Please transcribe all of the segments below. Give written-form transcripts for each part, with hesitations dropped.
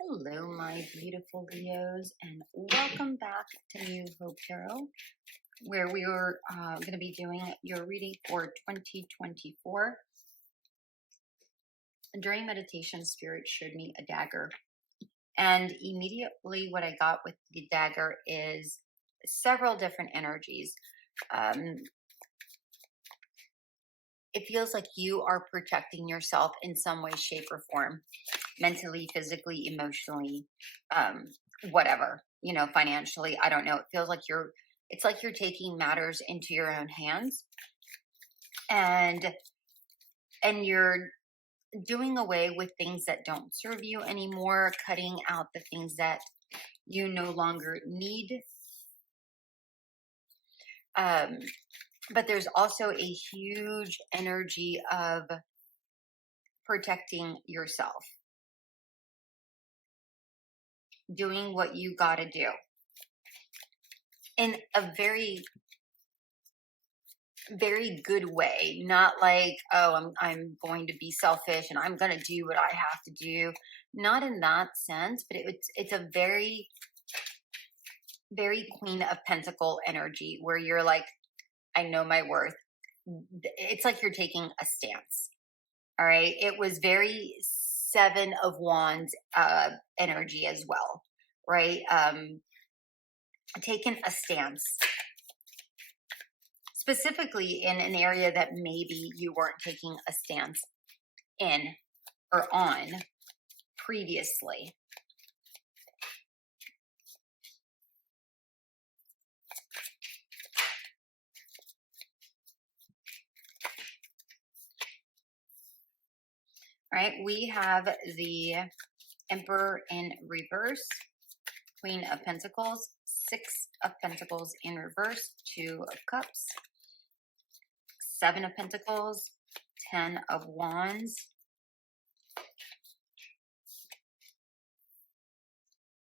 Hello, my beautiful Leos, and welcome back to New Hope Tarot, where we are going to be doing your reading for 2024. During meditation, Spirit showed me a dagger, and immediately what I got with the dagger is several different energies. It feels like you are protecting yourself in some way, shape, or form, mentally, physically, emotionally, whatever, financially. I don't know. It feels like it's like you're taking matters into your own hands, and you're doing away with things that don't serve you anymore, cutting out the things that you no longer need. But there's also a huge energy of protecting yourself, doing what you got to do in a very, very good way. Not like, oh, I'm going to be selfish and I'm going to do what I have to do. Not in that sense, but it's a very, very Queen of Pentacle energy where you're like, I know my worth. It's like you're taking a stance. All right. It was very Seven of Wands energy as well, right? Taking a stance, specifically in an area that maybe you weren't taking a stance in or on previously. All right, we have the Emperor in reverse, Queen of Pentacles, Six of Pentacles in reverse, Two of Cups, Seven of Pentacles, Ten of Wands,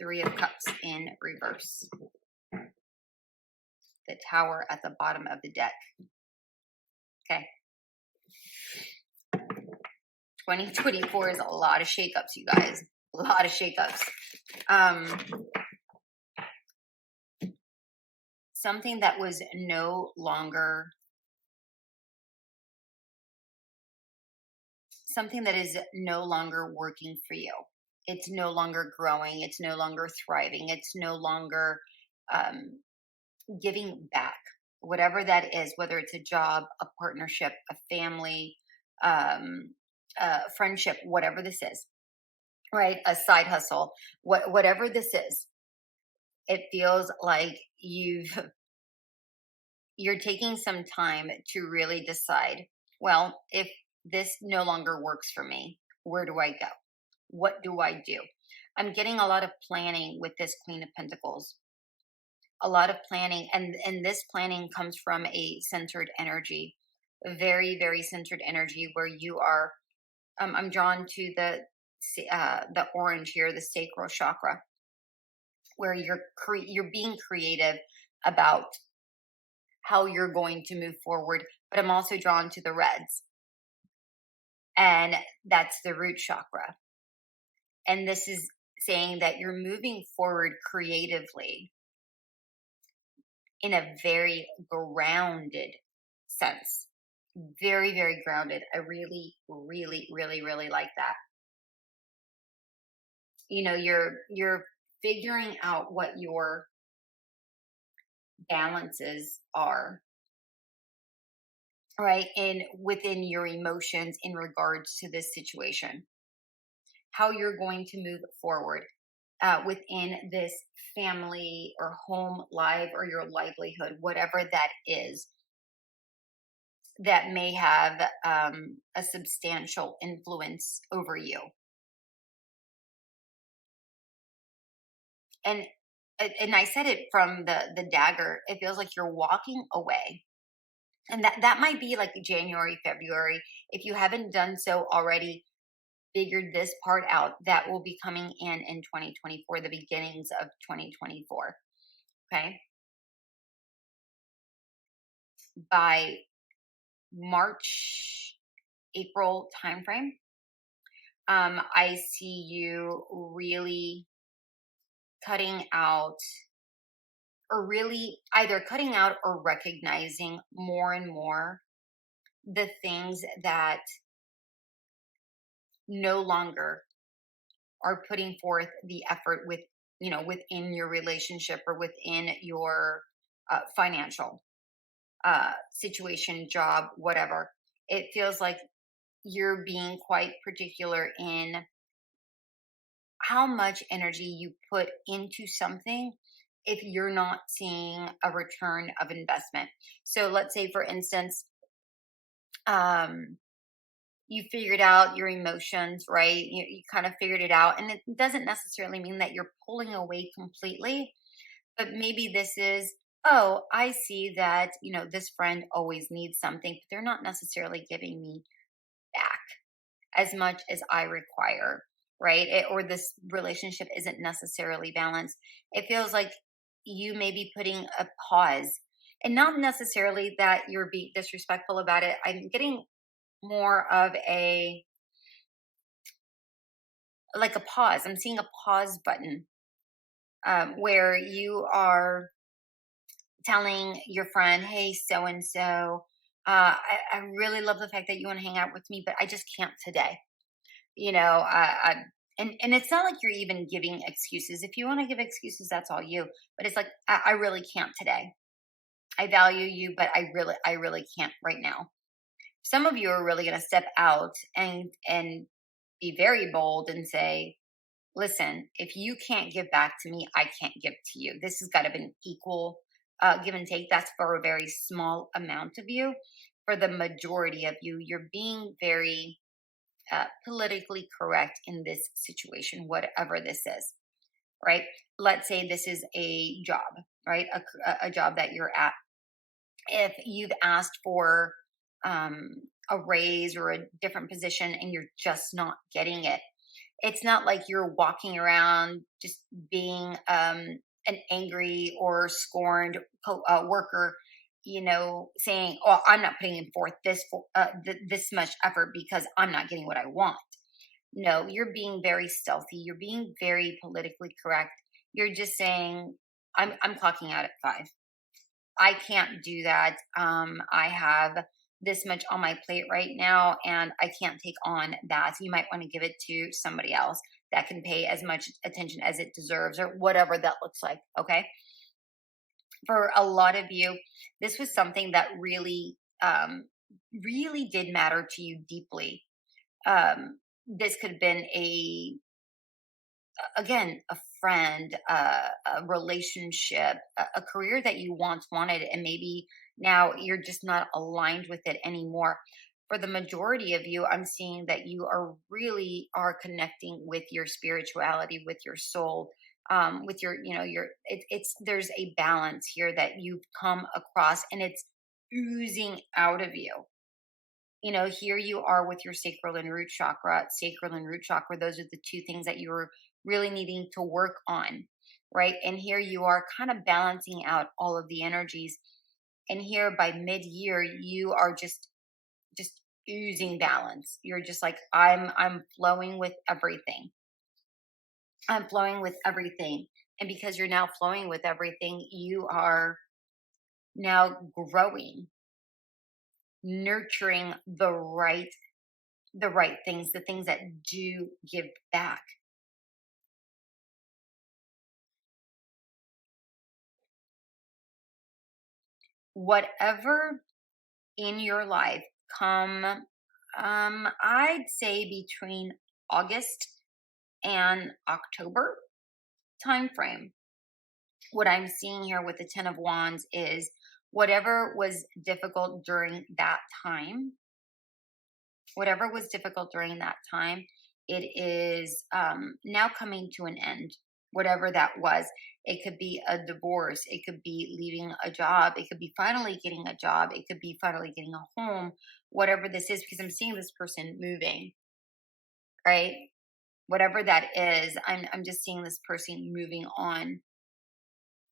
Three of Cups in reverse. The Tower at the bottom of the deck. Okay. 2024 is a lot of shakeups, you guys. A lot of shakeups. Something that was no longer, something that is no longer working for you. It's no longer growing. It's no longer thriving. It's no longer giving back. Whatever that is, whether it's a job, a partnership, a family, friendship, whatever this is, right? A side hustle, whatever this is, it feels like you're taking some time to really decide, well, if this no longer works for me, where do I go? What do I do? I'm getting a lot of planning with this Queen of Pentacles. A lot of planning, and this planning comes from a centered energy, a very, very centered energy where you are, I'm drawn to the orange here, the sacral chakra, where you're being creative about how you're going to move forward. But I'm also drawn to the reds, and that's the root chakra. And this is saying that you're moving forward creatively in a very grounded sense. Very, very grounded. I really, really, really, really like that. You're figuring out what your balances are, right? And within your emotions in regards to this situation, how you're going to move forward within this family or home life or your livelihood, whatever that is, that may have a substantial influence over you. And I said it from the dagger. It feels like you're walking away, and that might be like January, February. If you haven't done so already, figured this part out, that will be coming in 2024, the beginnings of 2024. Okay, by March, April timeframe, I see you really cutting out, or really either cutting out or recognizing more and more the things that no longer are putting forth the effort with, within your relationship or within your financial situation, job, whatever. It feels like you're being quite particular in how much energy you put into something if you're not seeing a return of investment. So let's say, for instance, um, you figured out your emotions, right? You kind of figured it out. And it doesn't necessarily mean that you're pulling away completely, but maybe this is, oh, I see that, this friend always needs something, but they're not necessarily giving me back as much as I require, right? Or this relationship isn't necessarily balanced. It feels like you may be putting a pause, and not necessarily that you're being disrespectful about it. I'm getting more of a, like a pause. I'm seeing a pause button, where you are telling your friend, hey, so and so, I really love the fact that you want to hang out with me, but I just can't today. You know, and it's not like you're even giving excuses. If you want to give excuses, that's all you. But it's like, I really can't today. I value you, but I really can't right now. Some of you are really going to step out and be very bold and say, listen, if you can't give back to me, I can't give to you. This has got to be an equal give and take. That's for a very small amount of you. For the majority of you, you're being very politically correct in this situation, whatever this is, right? Let's say this is a job, right? A job that you're at. If you've asked for um, a raise or a different position and you're just not getting it, it's not like you're walking around just being an angry or scorned worker, saying, "Oh, I'm not putting in forth this much effort because I'm not getting what I want." No, you're being very stealthy. You're being very politically correct. You're just saying, "I'm clocking out at 5. I can't do that. I have this much on my plate right now, and I can't take on that. You might want to give it to somebody else that can pay as much attention as it deserves, or whatever that looks like." Okay. For a lot of you, this was something that really did matter to you deeply. This could have been again, a friend, a relationship, a career that you once wanted, and maybe now you're just not aligned with it anymore. For the majority of you, I'm seeing that you are really are connecting with your spirituality, with your soul, with it's there's a balance here that you've come across, and it's oozing out of you. Here you are with your sacral and root chakra. Sacral and root chakra, those are the two things that you were really needing to work on, right? And here you are kind of balancing out all of the energies. And here by mid-year, you are just oozing balance. You're just like, I'm flowing with everything. I'm flowing with everything. And because you're now flowing with everything, you are now growing, nurturing the right things, the things that do give back. Whatever in your life come, I'd say between August and October time frame. What I'm seeing here with the 10 of Wands is whatever was difficult during that time, whatever was difficult during that time, it is now coming to an end. Whatever that was, it could be a divorce, it could be leaving a job, it could be finally getting a job, it could be finally getting a home, whatever this is, because I'm seeing this person moving, right? Whatever that is, I'm just seeing this person moving on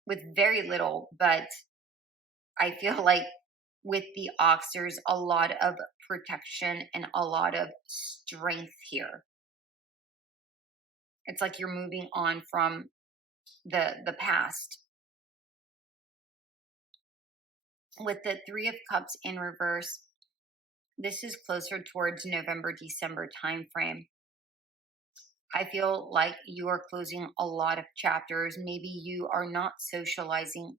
with very little, but I feel like with the ox, there's a lot of protection and a lot of strength here. It's like you're moving on from the past. With the Three of Cups in reverse, this is closer towards November, December timeframe. I feel like you are closing a lot of chapters. Maybe you are not socializing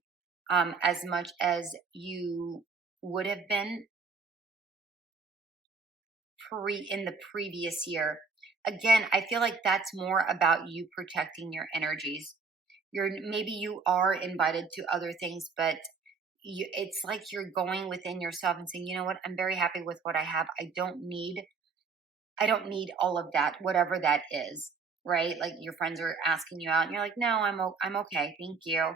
as much as you would have been in the previous year. Again, I feel like that's more about you protecting your energies. Maybe you are invited to other things, but it's like you're going within yourself and saying, you know what, I'm very happy with what I have. I don't need all of that, whatever that is, right? Like your friends are asking you out, and you're like, no, I'm okay, thank you.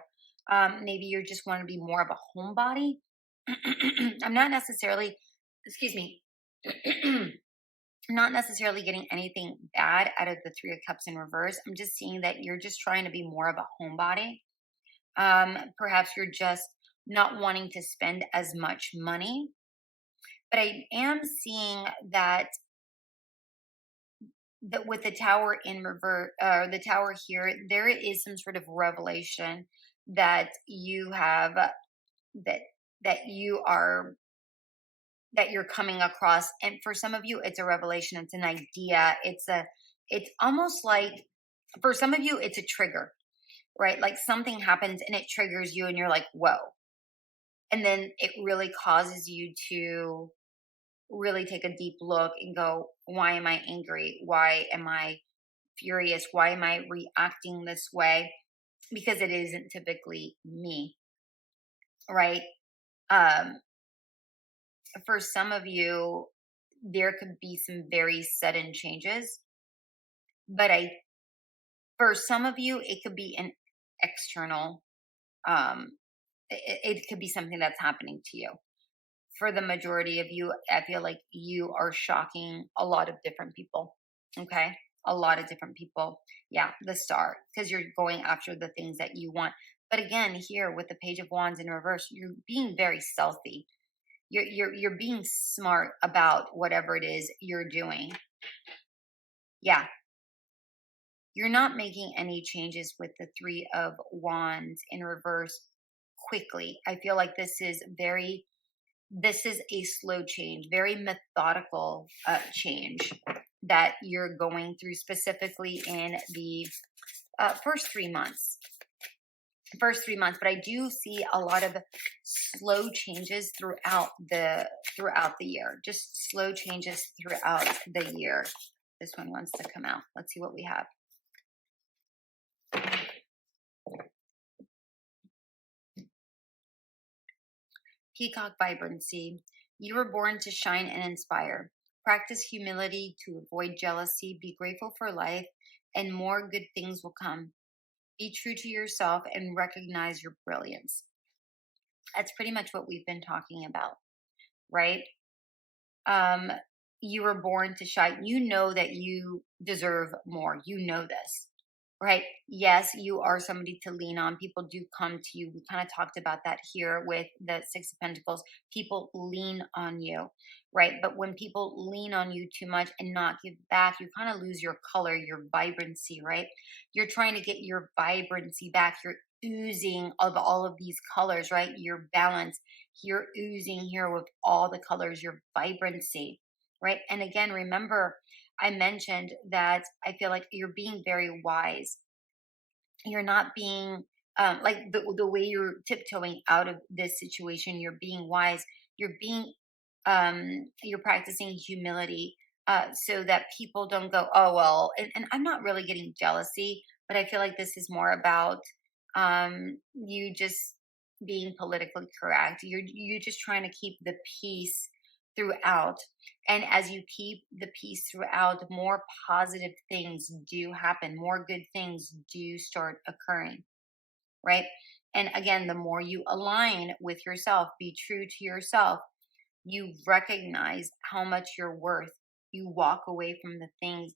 Maybe you just want to be more of a homebody. I'm not necessarily, excuse me, not necessarily getting anything bad out of the Three of Cups in reverse. I'm just seeing that you're just trying to be more of a homebody. Perhaps you're just not wanting to spend as much money. But I am seeing that with the Tower in reverse, the Tower here, there is some sort of revelation that you have, that that you are that you're coming across. And for some of you, it's a revelation, it's an idea, it's almost like, for some of you, it's a trigger, right? Like something happens and it triggers you and you're like, whoa. And then it really causes you to really take a deep look and go, why am I angry? Why am I furious? Why am I reacting this way? Because it isn't typically me, right? Um, for some of you, there could be some very sudden changes, but for some of you, it could be an external, um, it could be something that's happening to you. For the majority of you, I feel like you are shocking a lot of different people. Okay. A lot of different people. Yeah. The star, because you're going after the things that you want. But again, here with the Page of Wands in reverse, you're being very stealthy. You're being smart about whatever it is you're doing. Yeah. You're not making any changes with the Three of Wands in reverse quickly. I feel like this is a slow change, very methodical change that you're going through, specifically in the first 3 months. But I do see a lot of slow changes throughout the year. Just slow changes throughout the year. This one wants to come out. Let's see what we have. Peacock vibrancy. You were born to shine and inspire. Practice humility to avoid jealousy. Be grateful for life, and more good things will come. Be true to yourself and recognize your brilliance. That's pretty much what we've been talking about, right? Um, you were born to shine. You know that you deserve more. You know this, right? Yes, you are somebody to lean on. People do come to you. We kind of talked about that here with the Six of Pentacles. People lean on you, right? But when people lean on you too much and not give back, you kind of lose your color, your vibrancy, right? You're trying to get your vibrancy back. You're oozing of all of these colors, right? Your balance. You're oozing here with all the colors, your vibrancy, right? And again, remember, I mentioned that I feel like you're being very wise. You're not being like the way you're tiptoeing out of this situation. You're being wise. You're practicing humility, so that people don't go, oh well. And I'm not really getting jealousy, but I feel like this is more about you just being politically correct. You're just trying to keep the peace throughout. And as you keep the peace throughout, more positive things do happen, more good things do start occurring, right? And again, the more you align with yourself, be true to yourself, you recognize how much you're worth. You walk away from the things,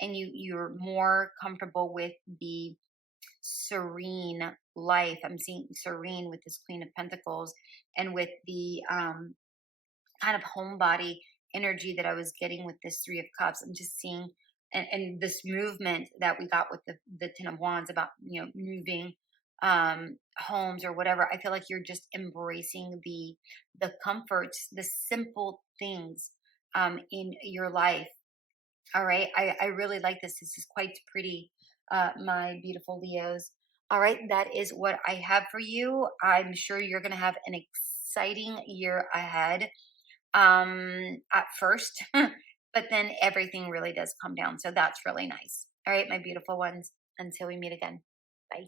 and you're more comfortable with the serene life. I'm seeing serene with this Queen of Pentacles, and with the kind of homebody energy that I was getting with this Three of Cups. I'm just seeing and this movement that we got with the Ten of Wands about, moving homes or whatever. I feel like you're just embracing the comforts, the simple things in your life. All right. I really like this. This is quite pretty, my beautiful Leos. All right. That is what I have for you. I'm sure you're going to have an exciting year ahead, at first, but then everything really does come down. So that's really nice. All right, my beautiful ones. Until we meet again. Bye.